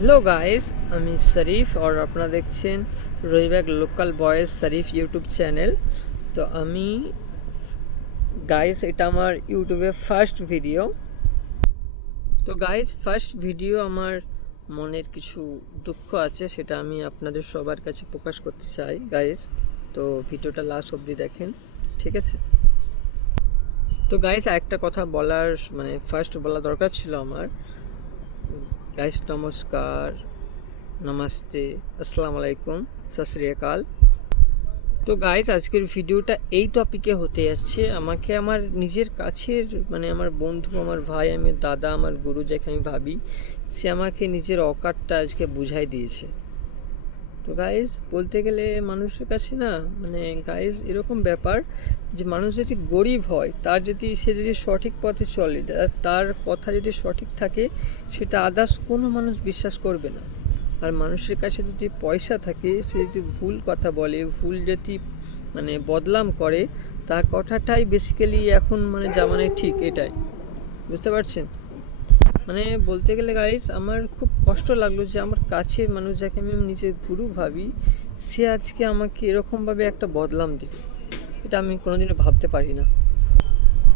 Hello guys আমি শরীফ और আপনারা দেখছেন রবিবাগ লোকাল বয়েজ শরীফ ইউটিউব চ্যানেল। তো আমি গাইস এটা আমার ইউটিউবে ফার্স্ট ভিডিও। তো গাইস ফার্স্ট ভিডিও আমার মনের কিছু দুঃখ আছে, সেটা আমি আপনাদের সবার কাছে প্রকাশ করতে চাই গাইস। তো ভিডিওটা লাস্ট অবধি দেখেন, ঠিক আছে? তো গাইস একটা কথা বলার ফার্স্ট বলা দরকার ছিল আমার। গাইস নমস্কার, নমস্তে, আসসালামু আলাইকুম, সত শ্রী আকাল। তো গাইস আজকের ভিডিওটা এই টপিকে হতে যাচ্ছে। আমাকে আমার নিজের কাছের আমার বন্ধু, আমার ভাই, আমার দাদা, আমার গুরু যাকে আমি ভাবি, সে আমাকে নিজের অকাতটা আজকে বুঝাই দিয়েছে। তো গাইস বলতে গেলে মানুষের কাছে না গাইস এরকম ব্যাপার যে মানুষ যদি গরিব হয়, সে যদি সঠিক পথে চলে, তার কথা যদি সঠিক থাকে, সেটা আদার্স কোনো মানুষ বিশ্বাস করবে না। আর মানুষের কাছে যদি পয়সা থাকে, সে যদি ভুল কথা বলে, ভুল যদি বদনাম করে, তার কথাটাই বেসিক্যালি এখন জামানায় ঠিক এটাই, বুঝতে পারছেন? বলতে গেলে গাইস আমার খুব কষ্ট লাগলো যে আমার কাছের মানুষ, যাকে আমি নিজের গুরু ভাবি, সে আজকে আমাকে এরকমভাবে একটা বদনাম দিবে, এটা আমি কোনোদিনও ভাবতে পারি না।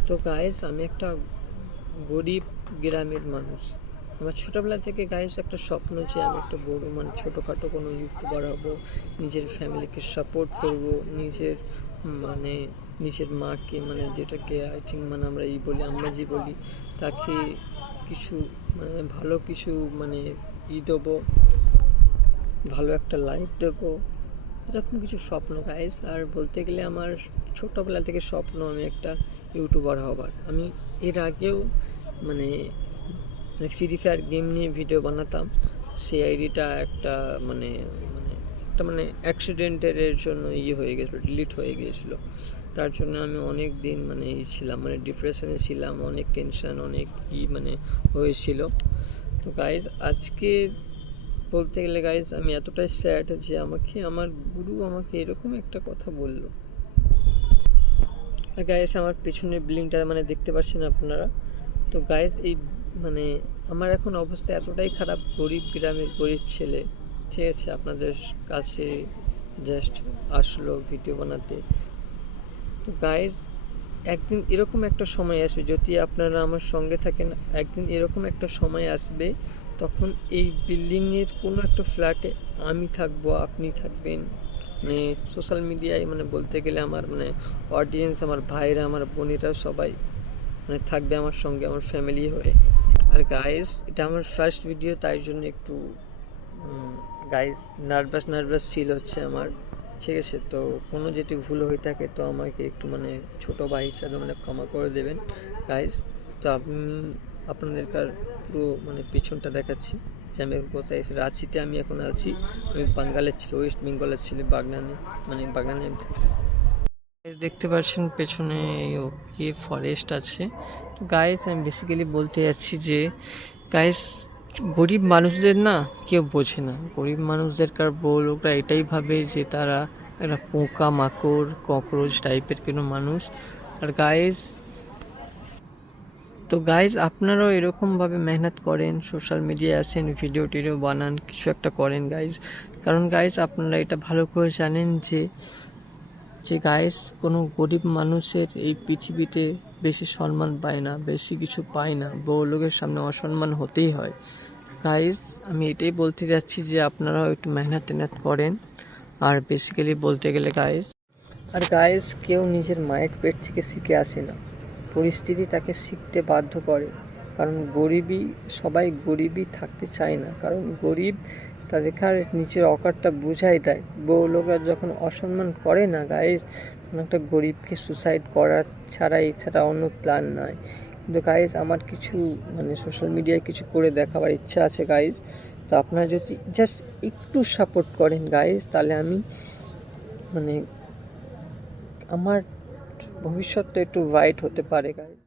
তো গাইস আমি একটা গরিব গ্রামের মানুষ। আমার ছোটোবেলা থেকে গাইস একটা স্বপ্ন যে আমি একটা বড় ছোটোখাটো কোনো ইউটিউবার হব, নিজের ফ্যামিলিকে সাপোর্ট করব, নিজের মাকে যেটাকে আই থিঙ্ক আমরা বলি, আমরা যে বলি, তাকে কিছু ভালো কিছু দেবো, ভালো একটা লাইফ দেবো, এরকম কিছু স্বপ্ন গাইস। আর বলতে গেলে আমার ছোটোবেলা থেকে স্বপ্ন আমি একটা ইউটিউবার হবার। আমি এর আগেও ফ্রি ফায়ার গেম নিয়ে ভিডিও বানাতাম। সেই আইডিটা একটা অ্যাক্সিডেন্টের জন্য হয়ে গেছিলো, ডিলিট হয়ে গিয়েছিলো। তার জন্য আমি অনেক দিন ছিলাম, ডিপ্রেশনে ছিলাম, অনেক টেনশন, অনেক হয়েছিল। তো গাইজ আজকে বলতে গেলে গাইজ আমি এতটাই স্যাড যে আমাকে আমার গুরু আমাকে এরকম একটা কথা বললো। আর গাইজ আমার পেছনে বিল্ডিংটা দেখতে পাচ্ছেন আপনারা। তো গাইজ এই আমার এখন অবস্থা এতটাই খারাপ, গরিব গ্রামের গরিব ছেলে, ঠিক আছে? আপনাদের কাছে জাস্ট আসলো ভিডিও বানাতে। তো গাইজ একদিন এরকম একটা সময় আসবে, যদি আপনারা আমার সঙ্গে থাকেন, একদিন এরকম একটা সময় আসবে, তখন এই বিল্ডিংয়ের কোনো একটা ফ্ল্যাটে আমি থাকবো, আপনি থাকবেন। সোশ্যাল মিডিয়ায় বলতে গেলে আমার অডিয়েন্স, আমার ভাইরা, আমার বোনেরা সবাই থাকবে আমার সঙ্গে, আমার ফ্যামিলি হয়ে। আর গাইস এটা আমার ফার্স্ট ভিডিও, তাই জন্য একটু গাইস নার্ভাস ফিল হচ্ছে আমার, ঠিক আছে? তো কোনো যদি ভুল হয়ে থাকে তো আমাকে একটু ছোটো ভাই হিসাবে ক্ষমা করে দেবেন গাইস। তো আমি আপনাদেরকার পুরো পেছনটা দেখাচ্ছি যে আমি এখন কোথায় আছি। রাঁচিতে আমি এখন আছি। আমি বাঙ্গালের ছিল, ওয়েস্ট বেঙ্গলের ছিল, বাগনানে বাগানে আমি থাকি। দেখতে পাচ্ছেন পেছনে কি ফরেস্ট আছে। তো গাইস আমি বেসিক্যালি বলতে যাচ্ছি যে গাইস গরিব মানুষদের না কেউ বোঝে না। গরিব মানুষদেরকার লোকরা এটাই ভাবে যে তারা একটা পোকা মাকড় ককরোচ টাইপের কোনো মানুষ। আর গাইস তো গাইস আপনারাও এরকমভাবে মেহনত করেন, সোশ্যাল মিডিয়ায় আসেন, ভিডিও টিডিও বানান, কিছু একটা করেন গাইস। কারণ গাইস আপনারা এটা ভালো করে জানেন যে গাইস কোনো গরিব মানুষের এই পৃথিবীতে বেশি সম্মান পায় না, বেশি কিছু পায় না, বড় লোকের সামনে অসম্মান হতেই হয়। গাইস আমি এটাই বলতে যাচ্ছি যে আপনারাও একটু মেহনত করেন। আর বেসিক্যালি বলতে গেলে গাইস কেউ নিজের মায়ের পেট থেকে শিখে আসে না, পরিস্থিতি তাকে শিখতে বাধ্য করে। কারণ সবাই গরিবই থাকতে চায় না, কারণ গরিব তাদেরকে আর নিজের অকাতটা বুঝাই দেয়। বড় লোকরা যখন অসম্মান করে না গাইস, একটা গরিবকে সুসাইড করার এছাড়া অন্য প্ল্যান নাই। কিন্তু গাইস আমার কিছু সোশ্যাল মিডিয়ায় কিছু করে দেখাবার ইচ্ছা আছে গাইস। তো আপনারা যদি জাস্ট একটু সাপোর্ট করেন গাইস, তাহলে আমি আমার ভবিষ্যৎটা একটু ব্রাইট হতে পারে গাইস।